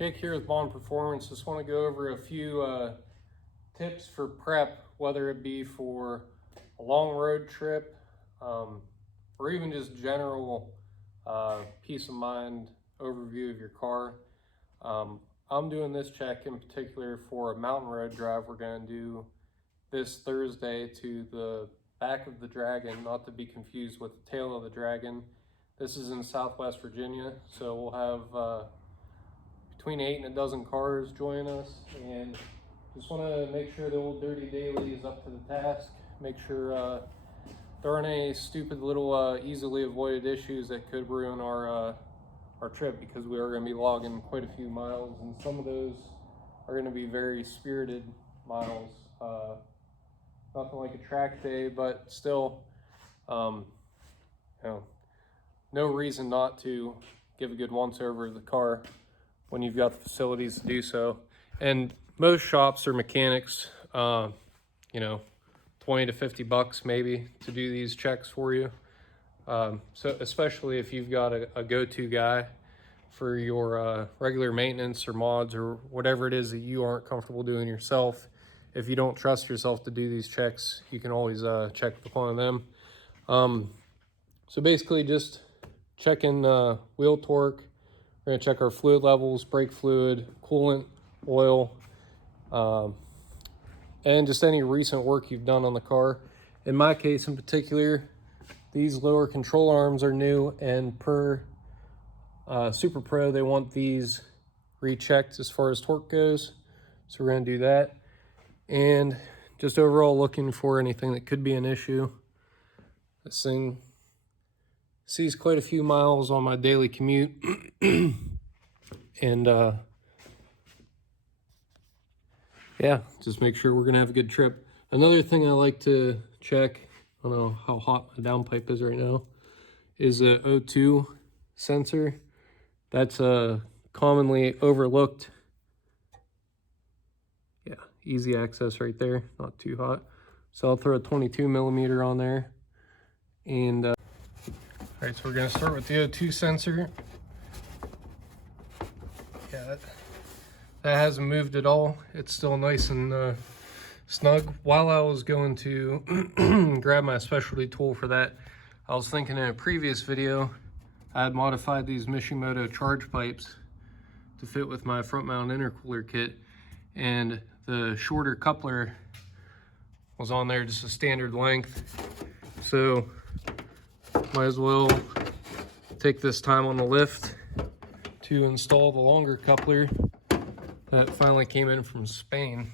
Jake here with Bond Performance. Just want to go over a few tips for prep, whether it be for a long road trip or even just general peace of mind overview of your car. I'm doing this check in particular for a mountain road drive we're going to do this Thursday to the back of the Dragon, not to be confused with the tail of the Dragon. This is in Southwest Virginia, so we'll have between 8 and a dozen cars join us, and just want to make sure the old Dirty Daily is up to the task. Make sure there aren't any stupid little easily avoided issues that could ruin our trip, because we are going to be logging quite a few miles, and some of those are going to be very spirited miles. Nothing like a track day, but still, you know, no reason not to give a good once over of the car when you've got the facilities to do so. And most shops or mechanics, you know, 20 to 50 bucks maybe to do these checks for you. So especially if you've got a go-to guy for your regular maintenance or mods or whatever it is that you aren't comfortable doing yourself. If you don't trust yourself to do these checks, you can always check with one of them. So basically just checking wheel torque. We're gonna check our fluid levels, brake fluid, coolant, oil, and just any recent work you've done on the car. In my case in particular, these lower control arms are new, and per Super Pro, they want these rechecked as far as torque goes. So we're gonna do that. And just overall looking for anything that could be an issue. This thing sees quite a few miles on my daily commute. And yeah, just make sure we're gonna have a good trip. Another thing I like to check, I don't know how hot my downpipe is right now, is a O2 sensor. That's a commonly overlooked. Yeah, easy access right there, not too hot. So I'll throw a 22 millimeter on there. And all right, so we're gonna start with the O2 sensor. Yeah, that hasn't moved at all. It's still nice and snug. While I was going to grab my specialty tool for that, I was thinking in a previous video, I had modified these Mishi charge pipes to fit with my front mount intercooler kit, and the shorter coupler was on there, just a standard length. So might as well take this time on the lift to install the longer coupler that finally came in from Spain.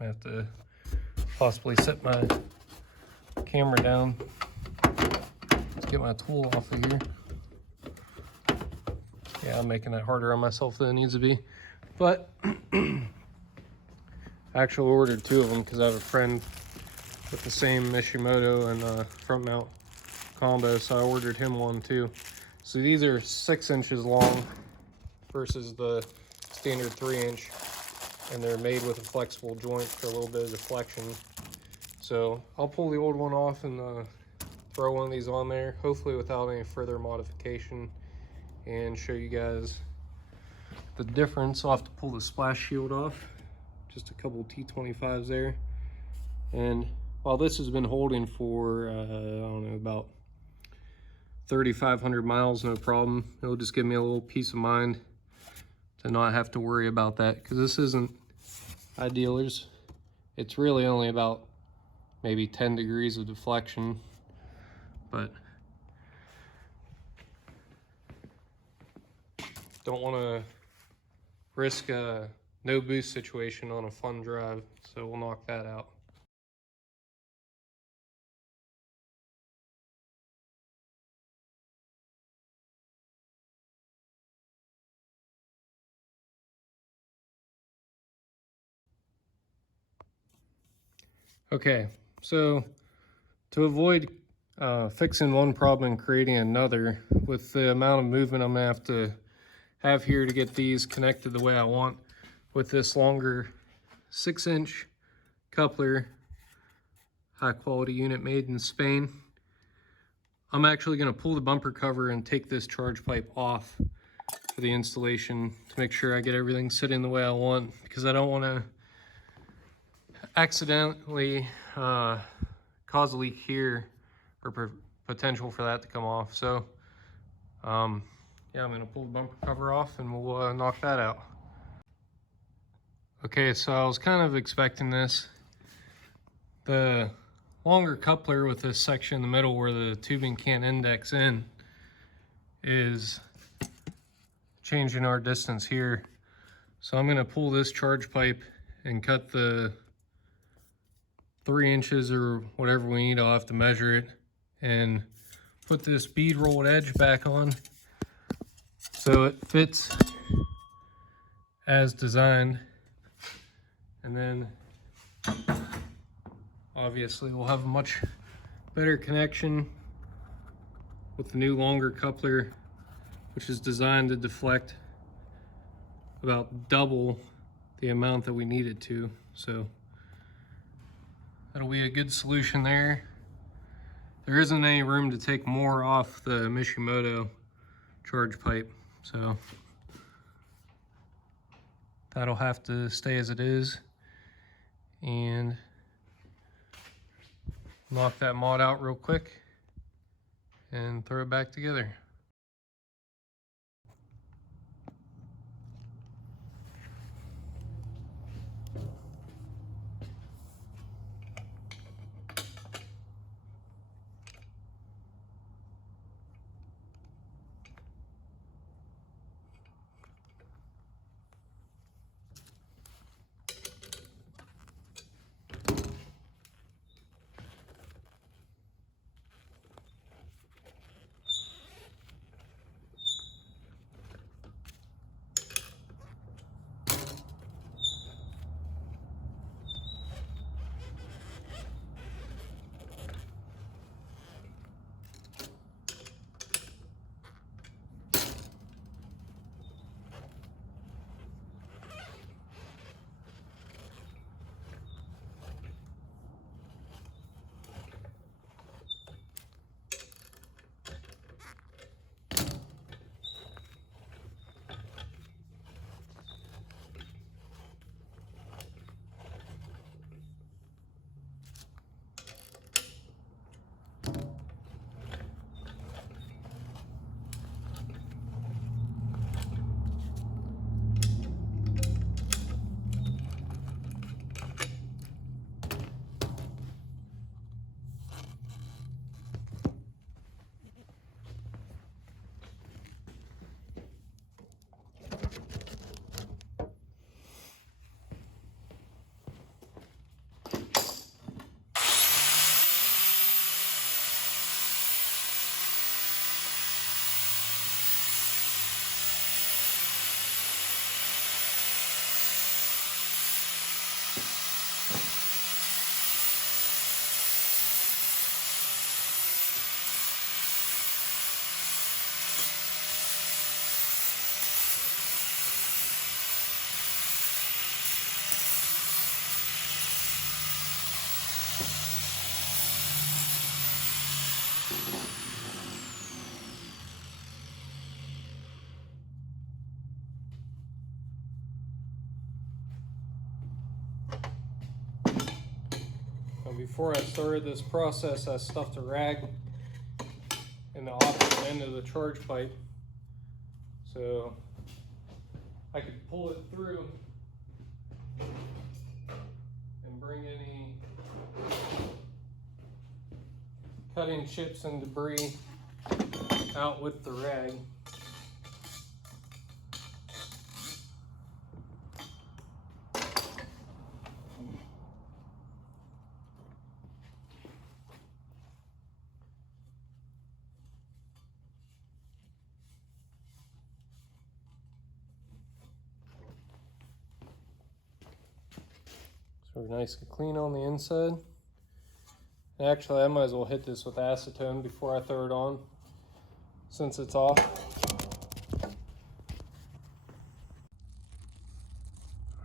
I have to possibly set my camera down. Let's get my tool off of here. Yeah, I'm making it harder on myself than it needs to be. But I actually ordered 2 of them because I have a friend with the same Mishi and front mount combo, so I ordered him one too. So these are 6 inches long versus the standard 3-inch, and they're made with a flexible joint for a little bit of deflection. So I'll pull the old one off and throw one of these on there, hopefully without any further modification, and show you guys the difference. I'll have to pull the splash shield off, just a couple T25s there. And while this has been holding for I don't know, about 3,500 miles, no problem. It'll just give me a little peace of mind to not have to worry about that, because this isn't ideal. It's really only about maybe 10 degrees of deflection, but don't want to risk a no boost situation on a fun drive, so we'll knock that out. Okay, so to avoid fixing one problem and creating another, with the amount of movement I'm gonna have here to get these connected the way I want, with this longer 6-inch coupler, high quality unit made in Spain, I'm actually gonna pull the bumper cover and take this charge pipe off for the installation to make sure I get everything sitting the way I want, because I don't want to accidentally cause a leak here or potential for that to come off. So yeah, I'm going to pull the bumper cover off and we'll knock that out. Okay, so I was kind of expecting this. The longer coupler with this section in the middle where the tubing can't index in is changing our distance here. So I'm going to pull this charge pipe and cut the 3 inches or whatever we need. I'll have to measure it and put this bead rolled edge back on so it fits as designed. And then obviously we'll have a much better connection with the new longer coupler, which is designed to deflect about double the amount that we need it to. So that'll be a good solution there. There isn't any room to take more off the Mishi charge pipe, so that'll have to stay as it is. And knock that mod out real quick and throw it back together. Before I started this process, I stuffed a rag in the opposite end of the charge pipe so I could pull it through and bring any cutting chips and debris out with the rag. So we're nice and clean on the inside. Actually, I might as well hit this with acetone before I throw it on, since it's off.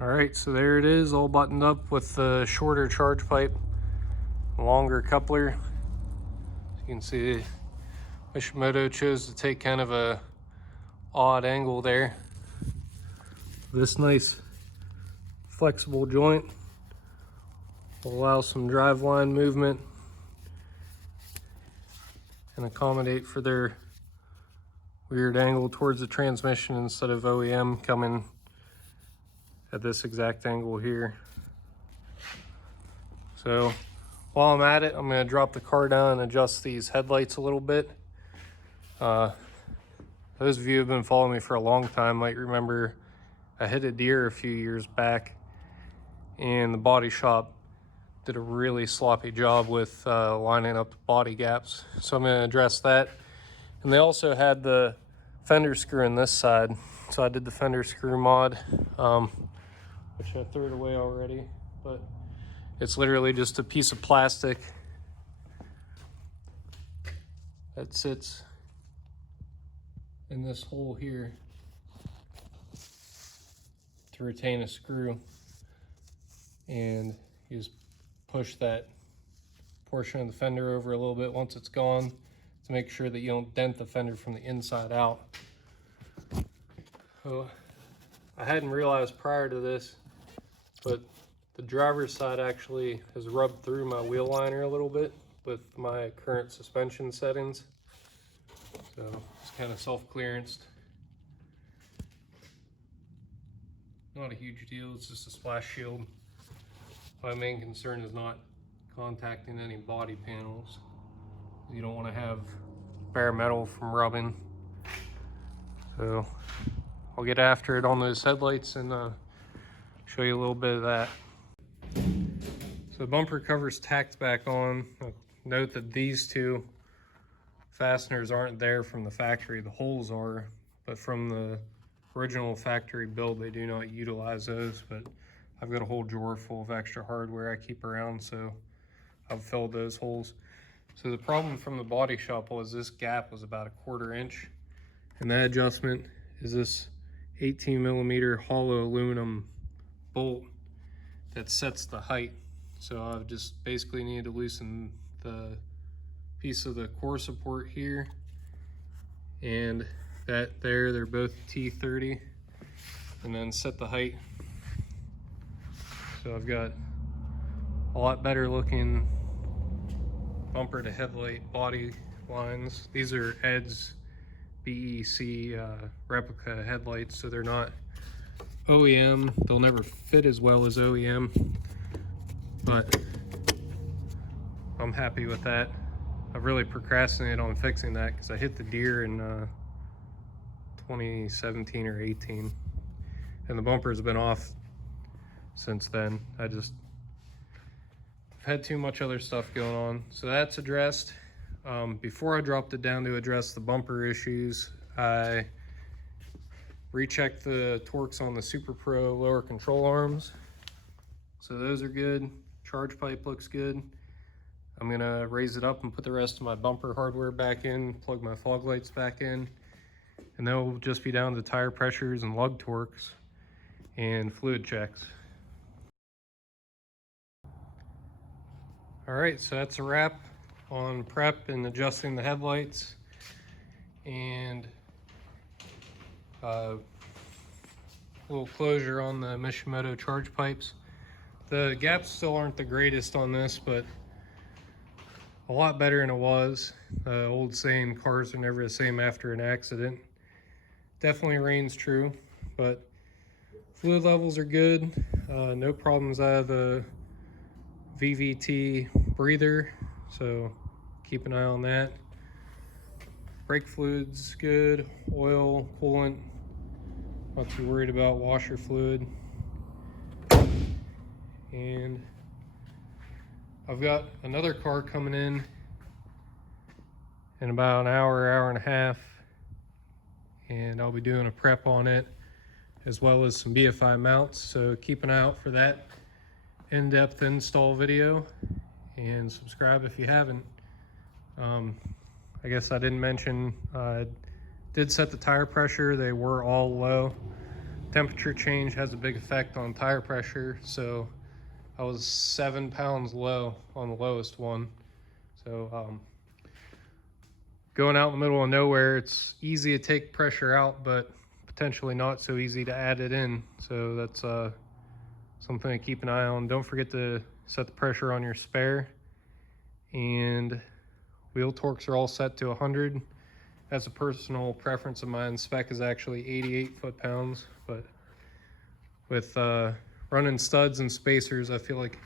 All right, so there it is, all buttoned up with the shorter charge pipe, longer coupler. As you can see, Mishi chose to take kind of a odd angle there. This nice flexible joint will allow some driveline movement and accommodate for their weird angle towards the transmission instead of OEM coming at this exact angle here. So while I'm at it, I'm going to drop the car down and adjust these headlights a little bit. Those of you who have been following me for a long time might remember I hit a deer a few years back, and the body shop did a really sloppy job with lining up the body gaps. So I'm going to address that. And they also had the fender screw in this side. So I did the fender screw mod, which I threw it away already, but it's literally just a piece of plastic that sits in this hole here to retain a screw, and you just push that portion of the fender over a little bit once it's gone to make sure that you don't dent the fender from the inside out. So I hadn't realized prior to this, but the driver's side actually has rubbed through my wheel liner a little bit with my current suspension settings. So it's kind of self-clearanced. Not a huge deal, it's just a splash shield. My main concern is not contacting any body panels. You don't want to have bare metal from rubbing. So I'll get after it on those headlights and show you a little bit of that. So the bumper cover's tacked back on. Note that these two fasteners aren't there from the factory. The holes are, but from the original factory build, they do not utilize those. But I've got a whole drawer full of extra hardware I keep around, so I've filled those holes. So the problem from the body shop was this gap was about 1/4 inch, and that adjustment is this 18 millimeter hollow aluminum bolt that sets the height. So I've just basically needed to loosen the piece of the core support here and that there. They're both T30, and then set the height. So I've got a lot better looking bumper to headlight body lines. These are Ed's BEC replica headlights, so they're not OEM. They'll never fit as well as OEM, but I'm happy with that. I've really procrastinated on fixing that because I hit the deer in 2017 or 18, and the bumper's been off since then. I've had too much other stuff going on. So that's addressed. Before I dropped it down to address the bumper issues, I rechecked the torques on the Super Pro lower control arms. So those are good. Charge pipe looks good. I'm gonna raise it up and put the rest of my bumper hardware back in, plug my fog lights back in, and then we'll just be down to tire pressures and lug torques and fluid checks. All right, so that's a wrap on prep and adjusting the headlights, and a little closure on the Mishi charge pipes. The gaps still aren't the greatest on this, but a lot better than it was. The old saying, cars are never the same after an accident, definitely reigns true, but fluid levels are good. No problems out of the VVT breather, so keep an eye on that. Brake fluid's good. Oil, coolant, not too worried about washer fluid. And I've got another car coming in about an hour, hour and a half, and I'll be doing a prep on it as well as some BFI mounts, so keep an eye out for that in-depth install video, and subscribe if you haven't. I guess I didn't mention, did set the tire pressure. They were all low. Temperature change has a big effect on tire pressure, so I was 7 pounds low on the lowest one. So going out in the middle of nowhere, it's easy to take pressure out, but potentially not so easy to add it in. So that's something to keep an eye on. Don't forget to set the pressure on your spare. And wheel torques are all set to 100. That's a personal preference of mine. Spec is actually 88 foot-pounds, but with running studs and spacers, I feel like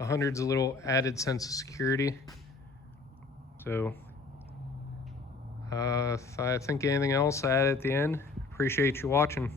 100's a little added sense of security. So if I think anything else, I add at the end. Appreciate you watching.